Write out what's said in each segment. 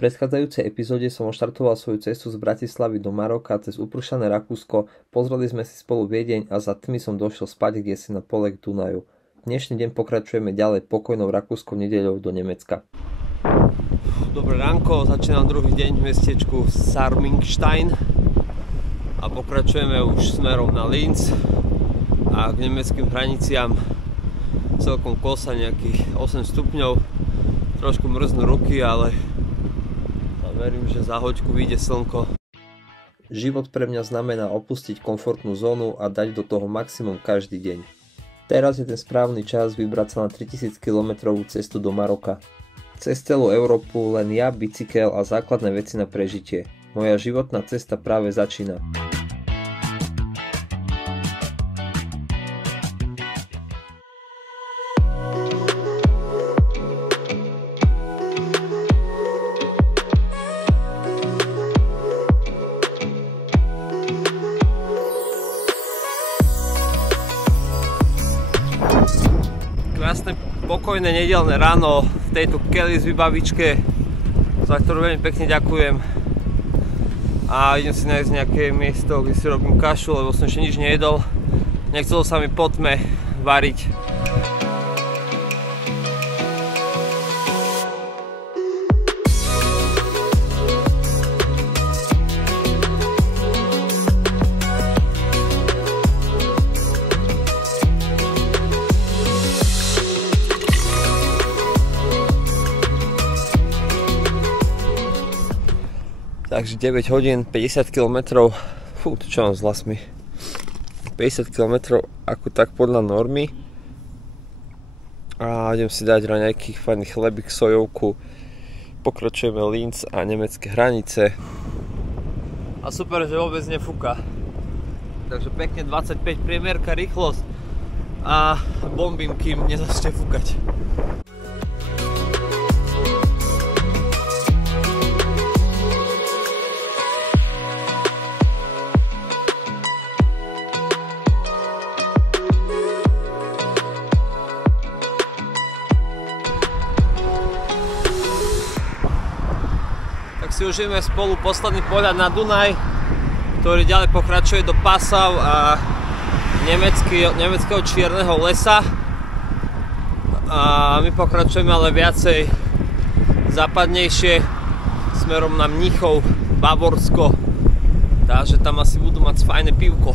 V predchádzajúcej epizóde som odštartoval svoju cestu z Bratislavy do Maroka cez upršané Rakúsko, pozreli sme si spolu Viedeň a za tmy som došiel spať kdesi na pole k Dunaju. Dnešný deň pokračujeme ďalej pokojnou rakúskou nedeľou do Nemecka. Dobré ránko, začínam druhý deň v mestečku Sarmingstein a pokračujeme už smerom na Linz a k nemeckým hraniciam. Celkom kosa, nejakých 8 stupňov, trošku mrznú ruky, ale verím, že za hoďku vyjde slnko. Život pre mňa znamená opustiť komfortnú zónu a dať do toho maximum každý deň. Teraz je ten správny čas vybrať sa na 3000 km cestu do Maroka. Cez celú Európu len ja, bicykel a základné veci na prežitie. Moja životná cesta práve začína. Krásne, pokojné nedeľné ráno v tejto Kellys vybavičke, za ktorú veľmi pekne ďakujem. A idem si nájsť nejaké miesto, kde si robím kašu, lebo som ešte nič nejedol. Nechcelo sa mi po tme variť. Takže 9 hodín, 50 km, to čo mám s vlasmi, 50 km ako tak podľa normy. A idem si dať raňajky, fajný chlebík, sojovku, pokračujeme Linz a nemecké hranice. A super, že vôbec nefúka. Takže pekne 25 priemerka rýchlosť a bombím, kým nezačne fúkať. Si užijeme spolu posledný pohľad na Dunaj, ktorý ďalej pokračuje do Passau a nemeckého čierneho lesa. A my pokračujeme ale viacej západnejšie smerom na Mníchov, Bavorsko. Takže tam asi budú mať fajné pivko.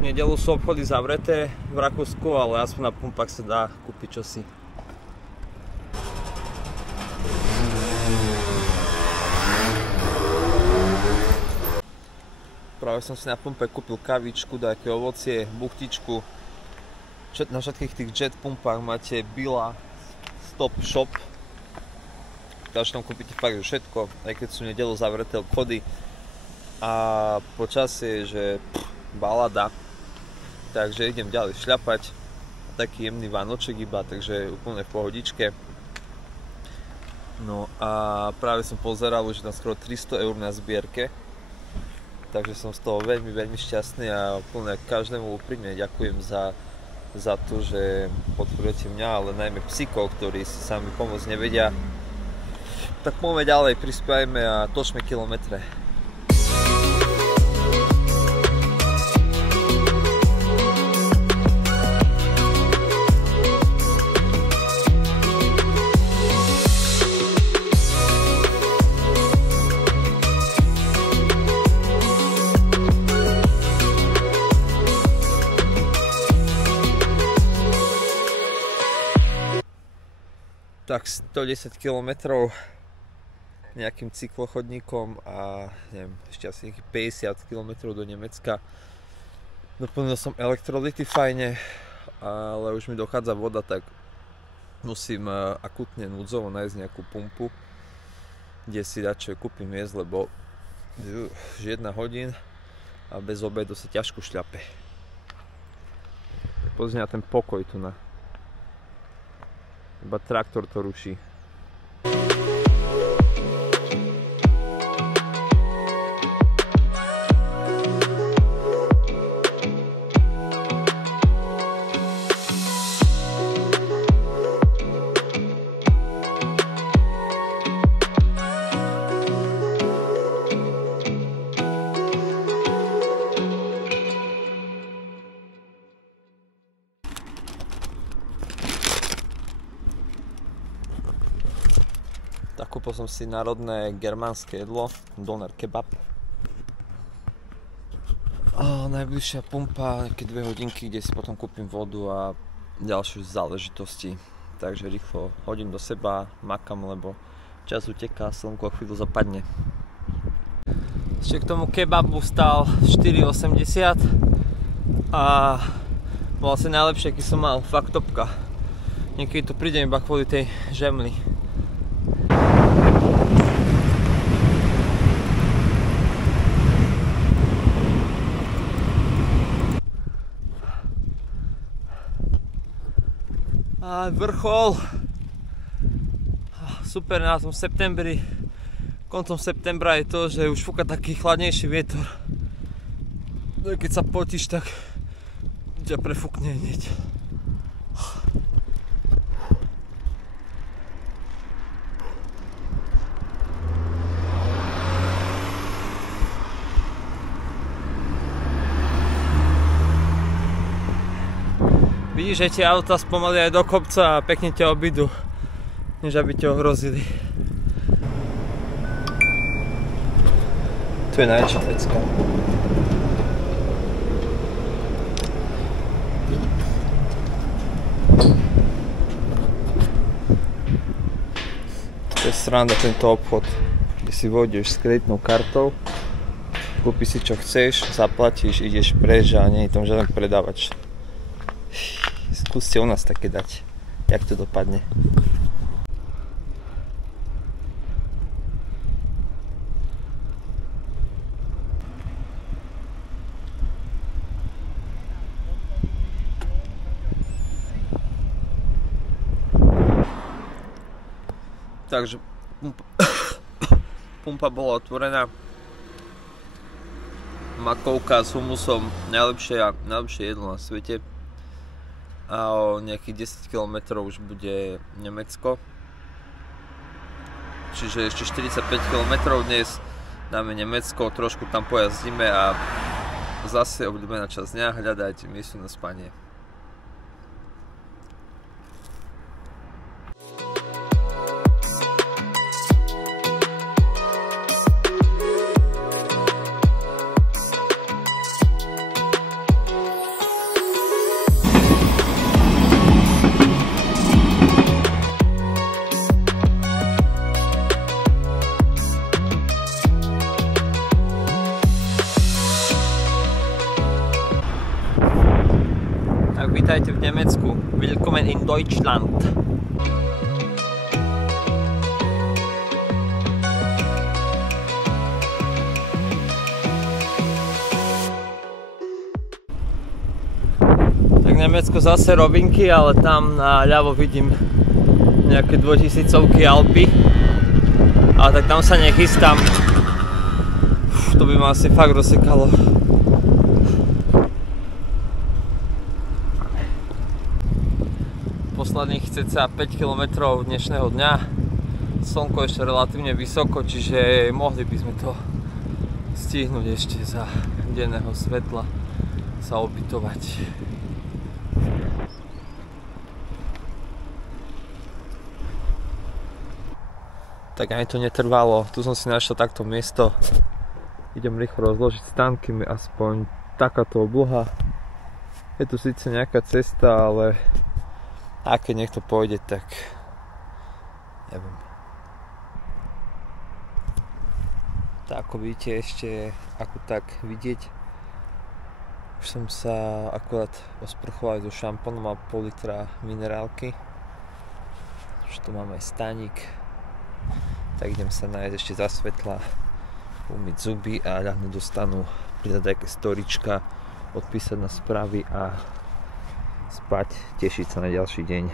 V nedeľu sú obchody zavreté v Rakúsku, ale aspoň na pumpách sa dá kúpiť čosi. Práve som si na pumpe kúpil kavičku, nejaké ovocie, buchtičku. Na všetkých tých jet pumpách máte Billa Stop Shop. Takže tam kúpite fakt všetko, aj keď sú nedeľu zavreté obchody. A počasie je, že balada. Takže idem ďalej šľapať. Taký jemný vánoček iba, takže úplne v pohodičke. No a práve som pozeral už na skoro 300 eur na zbierke. Takže som z toho veľmi, veľmi šťastný a úplne každému úprimne ďakujem za to, že podporujete mňa, ale najmä psíkov, ktorí si sami pomôcť nevedia. Tak poďme ďalej, prispievajme a točme kilometre. Tak 110 km nejakým cyklochodníkom a neviem, ešte asi nejakých 50 km do Nemecka. Doplnil som elektrolyty fajne, ale už mi dochádza voda, tak musím akutne núdzovo nájsť nejakú pumpu, kde si radšej kúpim jesť, lebo už 1 hodín a bez obedu sa ťažko šľape. Pozri na ten pokoj tu na. Iba traktor to ruší. Kúpil som si národné germánske jedlo, doner kebab. A najbližšia pumpa, nejaké 2 hodinky, kde si potom kúpim vodu a ďalšie záležitosti. Takže rýchlo hodím do seba, makam, lebo čas uteká, slnko chvíľu zapadne. Ešte k tomu kebabu stál 4,80 a bol asi najlepšie, aký som mal, fakt topka. Niekedy to príde iba kvôli tej žemli. A vrchol. Super na tom septembri. Koncom septembra je to, že už fúka taký chladnejší vietor. Keď sa potíš, tak ťa prefúkne hneď. Vidíš, že tie auta spomalia aj do kopca a pekne ťa obídu, než aby ťa ohrozili. Tu je najväčšia vecka. To je sranda tento obchod, kde si vôjdeš s kreditnou kartou, kúpiš si čo chceš, zaplatíš, ideš preč a nie je tam žiaden predávač. Skúste u nás také dať, jak to dopadne. Takže pumpa bola otvorená. Makovka s humusom, najlepšie jedlo na svete. A o nejakých 10 km už bude Nemecko. Čiže ešte 45 km dnes dáme Nemecko, trošku tam pojazdíme a zase obľúbená časť dňa hľadať miesto na spanie. Vítajte v Nemecku. Willkommen in Deutschland. Tak Nemecko zase rovinky, ale tam na ľavo vidím nejaké 2000-ovky Alpy. Ale tak tam sa nechystám. To by ma asi fakt rozsekalo. Posledných cca 5 km dnešného dňa. Slnko ešte relatívne vysoko, čiže mohli by sme to stihnúť ešte za denného svetla sa opytovať. Tak ani to netrvalo, tu som si našiel takto miesto. Idem rýchlo rozložiť stánky, aspoň takáto obloha. Je tu síce nejaká cesta, ale a keď niekto pôjde, tak neviem. Tak ako vidíte, ešte ako tak vidieť. Už som sa akurát osprchoval so šampónom a pol litra minerálky. Už tu máme aj staník. Tak idem sa nájsť ešte za svetla, umyť zuby a ľahnuť do stanu, pridať nejaké storička, odpísať na správy a spať, tešiť sa na ďalší deň.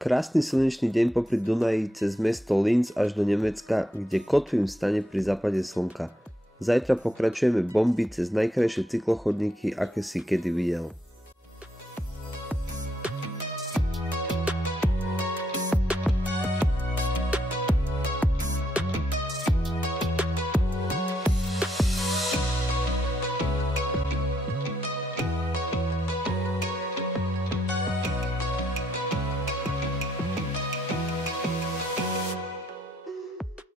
Krásny slnečný deň popri Dunaji cez mesto Linz až do Nemecka, kde kotvím stane pri západe slnka. Zajtra pokračujeme bomby cez najkrajšie cyklochodníky, aké si kedy videl.